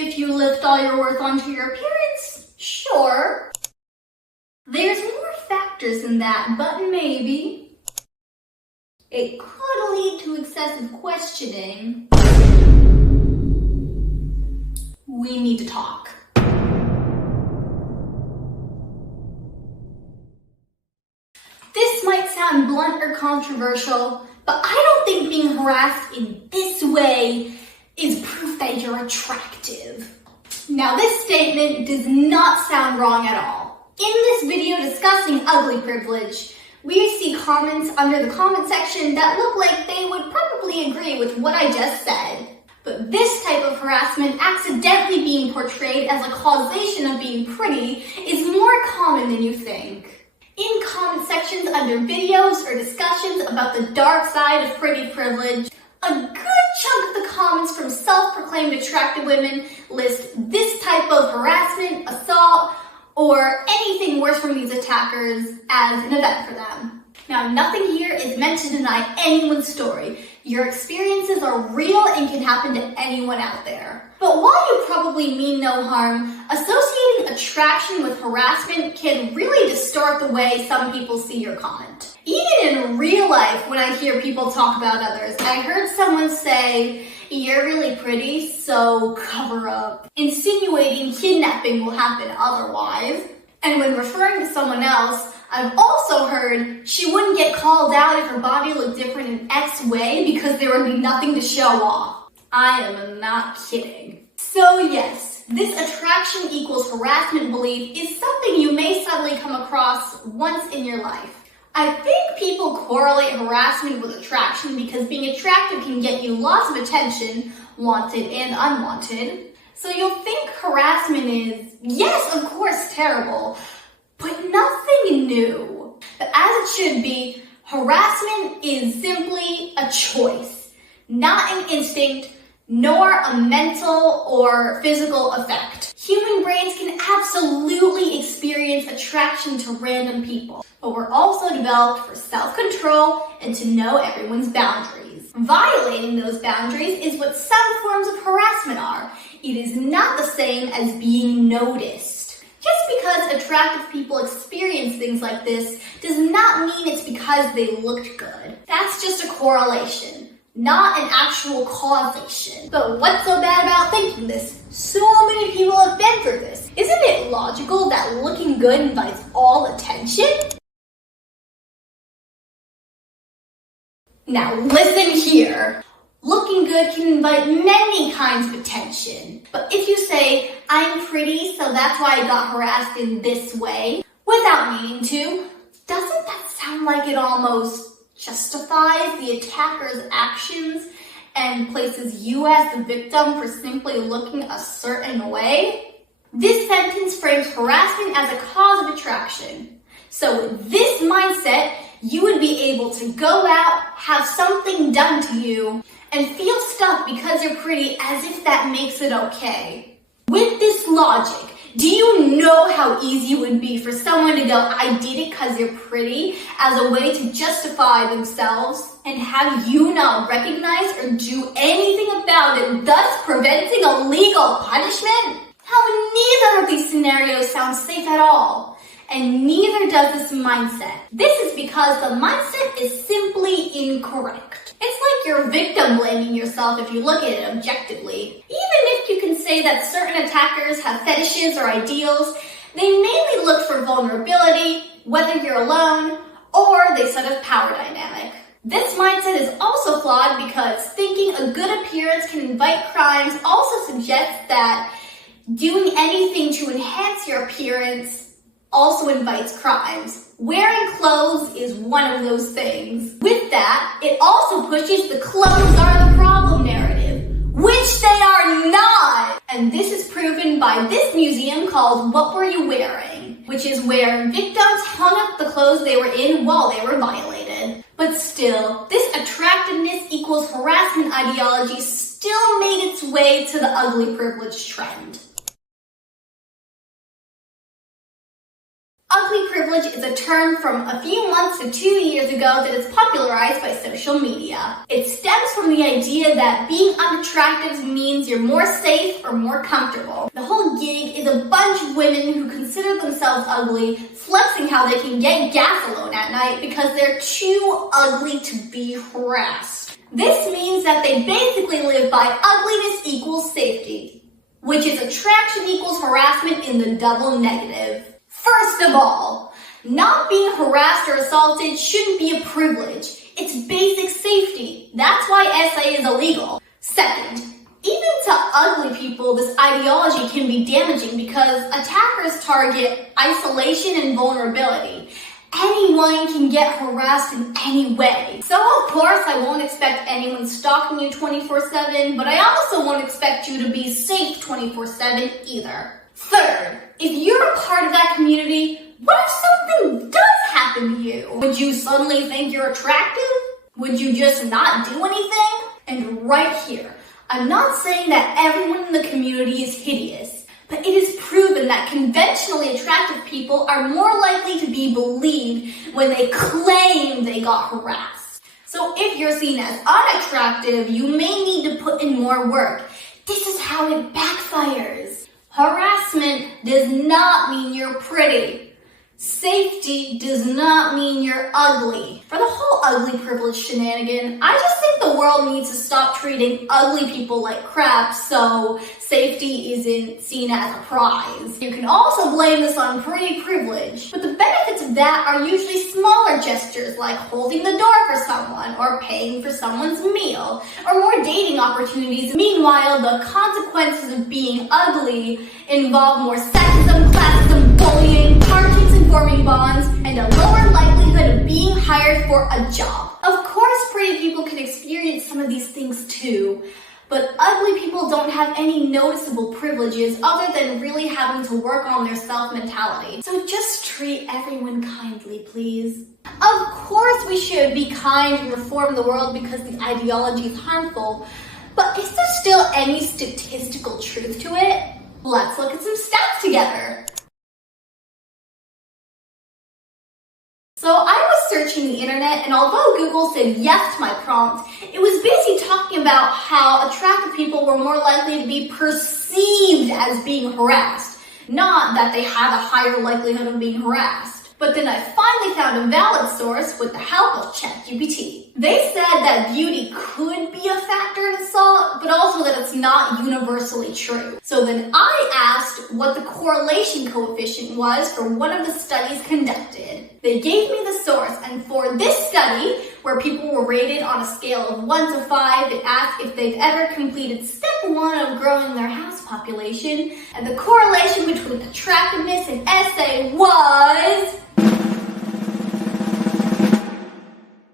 If you lift all your worth onto your appearance, sure. There's more factors than that, but maybe. It could lead to excessive questioning. We need to talk. This might sound blunt or controversial, but I don't think being harassed in this way is proof that you're attractive. Now, this statement does not sound wrong at all. In this video discussing ugly privilege, we see comments under the comment section that look like they would probably agree with what I just said. But this type of harassment accidentally being portrayed as a causation of being pretty is more common than you think. In comment sections under videos or discussions about the dark side of pretty privilege, a good chunk of the comments from self-proclaimed attractive women list this type of harassment, assault, or anything worse from these attackers as an event for them. Now, nothing here is meant to deny anyone's story. Your experiences are real and can happen to anyone out there. But while you probably mean no harm, associating attraction with harassment can really distort the way some people see your comment. Even in real life, when I hear people talk about others, I heard someone say, "You're really pretty, so cover up," insinuating kidnapping will happen otherwise. And when referring to someone else, I've also heard she wouldn't get called out if her body looked different in X way because there would be nothing to show off. I am not kidding. So yes, this attraction equals harassment belief is something you may suddenly come across once in your life. I think people correlate harassment with attraction because being attractive can get you lots of attention, wanted and unwanted. So you'll think harassment is, yes, of course, terrible, but nothing new. But as it should be, harassment is simply a choice, not an instinct, nor a mental or physical effect. Human brains can absolutely experience attraction to random people, but we're also developed for self-control and to know everyone's boundaries. Violating those boundaries is what some forms of harassment are. It is not the same as being noticed. Just because attractive people experience things like this does not mean it's because they looked good. That's just a correlation, not an actual causation. But what's so bad about thinking this? So many people have been through this. Isn't it logical that looking good invites all attention? Now listen here. Looking good can invite many kinds of attention. But if you say, "I'm pretty, so that's why I got harassed in this way," without meaning to, doesn't that sound like it almost justifies the attacker's actions and places you as the victim for simply looking a certain way? This sentence frames harassment as a cause of attraction. So with this mindset, you would be able to go out, have something done to you, and feel stuck because you're pretty as if that makes it okay. With this logic, do you know how easy it would be for someone to go, "I did it because you're pretty," as a way to justify themselves and have you not recognize or do anything about it, thus preventing a legal punishment? How neither of these scenarios sound safe at all. And neither does this mindset. This is because the mindset is simply incorrect. It's like you're victim blaming yourself if you look at it objectively. Even if you can say that certain attackers have fetishes or ideals, they mainly look for vulnerability, whether you're alone, or they set a power dynamic. This mindset is also flawed because thinking a good appearance can invite crimes also suggests that doing anything to enhance your appearance also invites crimes. Wearing clothes is one of those things. With that, it also pushes the clothes are the problem narrative, which they are not. And this is proven by this museum called What Were You Wearing?, which is where victims hung up the clothes they were in while they were violated. But still, this attractiveness equals harassment ideology still made its way to the ugly privilege trend. Ugly privilege privilege is a term from a few months to 2 years ago that is popularized by social media. It stems from the idea that being unattractive means you're more safe or more comfortable. The whole gig is a bunch of women who consider themselves ugly, flexing how they can get gas alone at night because they're too ugly to be harassed. This means that they basically live by ugliness equals safety, which is attraction equals harassment in the double negative. First of all, not being harassed or assaulted shouldn't be a privilege. It's basic safety. That's why SA is illegal. Second, even to ugly people, this ideology can be damaging because attackers target isolation and vulnerability. Anyone can get harassed in any way. So of course I won't expect anyone stalking you 24/7, but I also won't expect you to be safe 24/7 either. Third, if you're a part of that community, what if something does happen to you? Would you suddenly think you're attractive? Would you just not do anything? And right here, I'm not saying that everyone in the community is hideous, but it is proven that conventionally attractive people are more likely to be believed when they claim they got harassed. So if you're seen as unattractive, you may need to put in more work. This is how it backfires. Harassment does not mean you're pretty. Safety does not mean you're ugly. For the whole ugly privilege shenanigan, I just think the world needs to stop treating ugly people like crap so safety isn't seen as a prize. You can also blame this on pretty privilege, but the benefits of that are usually smaller gestures like holding the door for someone or paying for someone's meal or more dating opportunities. Meanwhile, the consequences of being ugly involve more sexism, classism, bullying, hardships and forming bonds, and a lower likelihood of being hired for a job. Of course, pretty people can experience some of these things too, but ugly people don't have any noticeable privileges other than really having to work on their self-mentality. So just treat everyone kindly, please. Of course we should be kind and reform the world because the ideology is harmful, but is there still any statistical truth to it? Let's look at some stats together. So I was searching the internet, and although Google said yes to my prompt, it was busy talking about how attractive people were more likely to be perceived as being harassed, not that they had a higher likelihood of being harassed. But then I finally found a valid source with the help of ChatGPT. They said that beauty could be a factor in assault, but also that it's not universally true. So then I asked what the correlation coefficient was for one of the studies conducted. They gave me the source, and for this study, where people were rated on a scale of 1 to 5, it asked if they've ever completed step 1 of growing their house population, and the correlation between attractiveness and SA was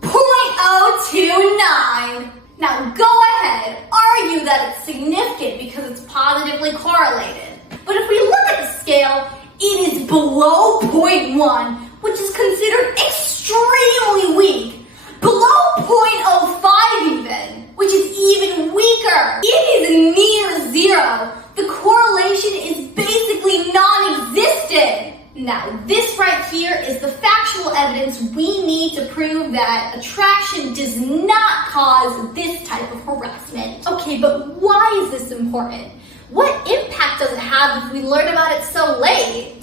0.029. Now go ahead, argue that it's significant because it's positively correlated. But if we look at the scale, it is below 0.1, which is considered extremely weak. Below 0.05 even, which is even weaker. It is near 0. The correlation is basically non-existent. Now, this right here is the factual evidence we need to prove that attraction does not cause this type of harassment. Okay, but why is this important? What impact does it have if we learn about it so late?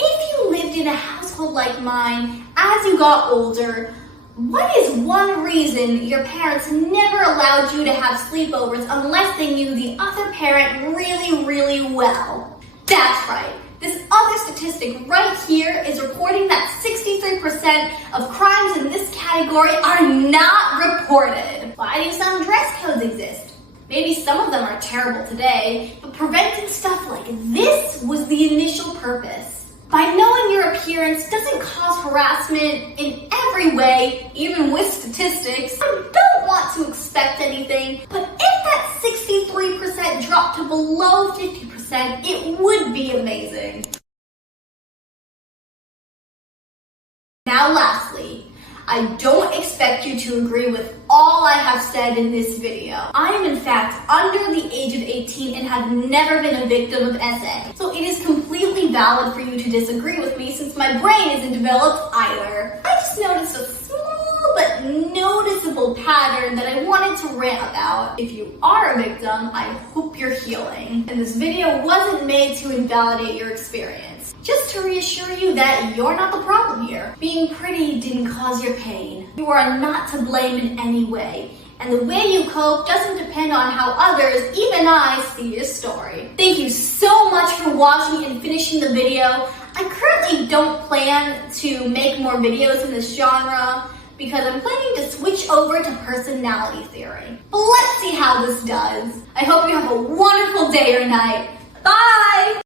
If you lived in a household like mine, as you got older, what is one reason your parents never allowed you to have sleepovers unless they knew the other parent really, really well? That's right. This other statistic right here is reporting that 63% of crimes in this category are not reported. Why do some dress codes exist? Maybe some of them are terrible today, but preventing stuff like this was the initial purpose. By knowing your appearance doesn't cause harassment in every way, even with statistics, I don't want to expect anything, but if that 63% dropped to below 50%, it would be amazing. Now lastly, I don't expect you to agree with all I have said in this video. I am in fact under the age of 18 and have never been a victim of SA. So it is completely valid for you to disagree with me since my brain isn't developed either. I just noticed a small but noticeable pattern that I wanted to rant about. If you are a victim, I hope you're healing. And this video wasn't made to invalidate your experience. Just to reassure you that you're not the problem here. Being pretty didn't cause your pain. You are not to blame in any way. And the way you cope doesn't depend on how others, even I, see your story. Thank you so much for watching and finishing the video. I currently don't plan to make more videos in this genre because I'm planning to switch over to personality theory. But let's see how this does. I hope you have a wonderful day or night. Bye!